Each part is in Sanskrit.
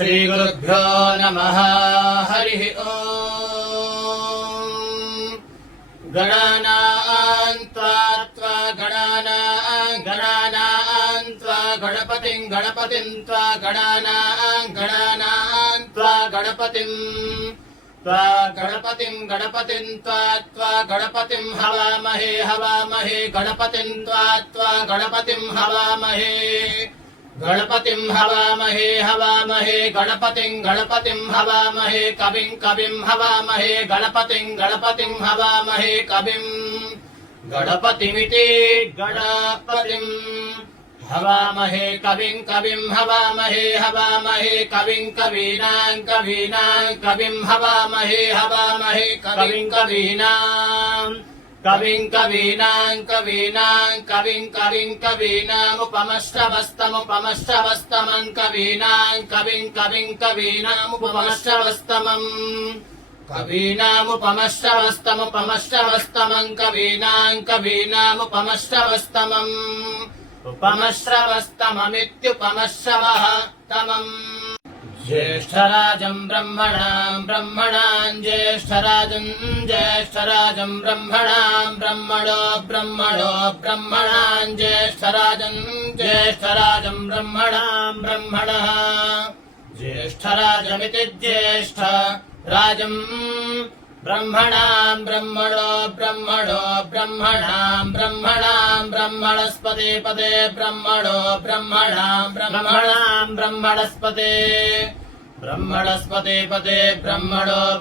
श्रीगुरुभ्यो नमः। हरिः ओम्। गणानां त्वा गणानां त्वा गणपतिं त्वा गणानां त्वा गणपतिं त्वा गणपतिं हवामहे गणपतिं त्वा गणपतिं हवामहे गणपतिं हवामहे गणपतिं हवामहे कविं हवामहे गणपतिं हवामहे कविं गणपतिमिति गणपतिं हवामहे कविं हवामहे कविं कवीनां कविं हवामहे कविं कवीनामुपमश्रवस्तमं उपमश्रवस्तममित्युपमश्रवः तमम् ज्येष्ठराजं ब्रह्मणां ज्येष्ठराजं ब्रह्मणो ब्रह्मणां ज्येष्ठराजं ब्रह्मणः ज्येष्ठराजमिति ज्येष्ठ राजं ब्रह्मणां ब्रह्मणस्पते पदे ब्रह्मणस्पते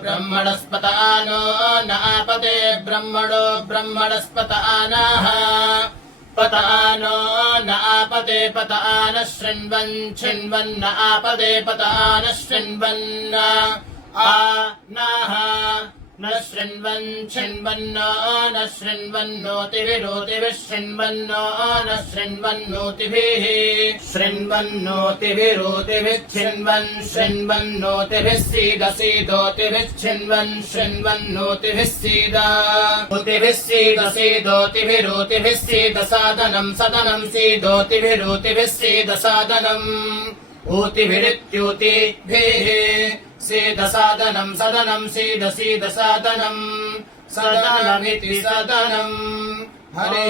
ब्रह्मणस्पतानो नापदे ब्रह्मणस्पतानाः पतानो नापदे पतानः शृण्वन्नापदे पतानः शृण्वन् नाः न शृण्वन्नोतिभिरोतिभिः शृण्वन्नोतिभिः सीदोतिभिः सीदोतिभिः सीदसादनं सीदोतिभिः सीदसादनम् ऊतिभिरित्यूतिभिः सीदसादनं सीदसादनं सदनमिति सदनम्। हरे